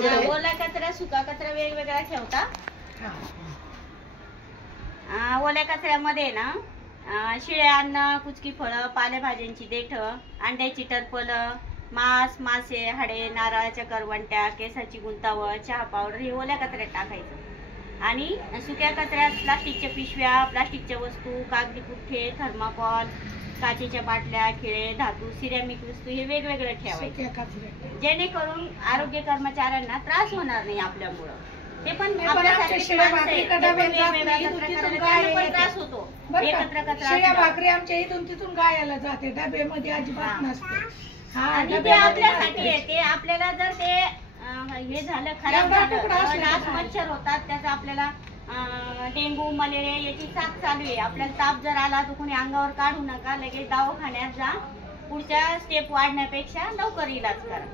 ओला कचरा सुका कचरा वेगवेगळा ठेवता. ओल्या कचऱ्यामध्ये ना शिळे अन्न, कुचकी फळं, पालेभाज्यांची देठं, अंड्याची टरफल, मांस, मासे, हाडे, नारळाच्या करवंट्या, केसाची गुंतावळ, चहा पावडर हे ओल्या कचऱ्यात टाकायचं. आणि सुक्या कचऱ्यात प्लास्टिकच्या पिशव्या, प्लास्टिकच्या वस्तू, कागदी पुठ्ठे, थर्माकॉल, काचेच्या बाटल्या, खिळे, धातू, सिरॅमिक वस्तू हे वेगवेगळे ठेवायचे, जेणेकरून आरोग्य कर्मचाऱ्यांना त्रास होणार नाही आपल्यामुळं. ते पण त्रास होतो. शिळ्या भाकरी आमच्या इथून तिथून गायला जाते, डब्यामध्ये अजिबात नसते. आणि ते आपल्यासाठी आहे. ते आपल्याला जर ते हे झालं, खराब झालं, डास मच्छर होतात, त्याचा आपल्याला डेंग्यू, मलेरिया याची साथ चालू आहे. आपल्याला ताप जर आला तर कोणी अंगावर काढू नका, लगेच दवाखान्यात जा. पुढच्या स्टेप वाढण्यापेक्षा लवकर इलाज करा.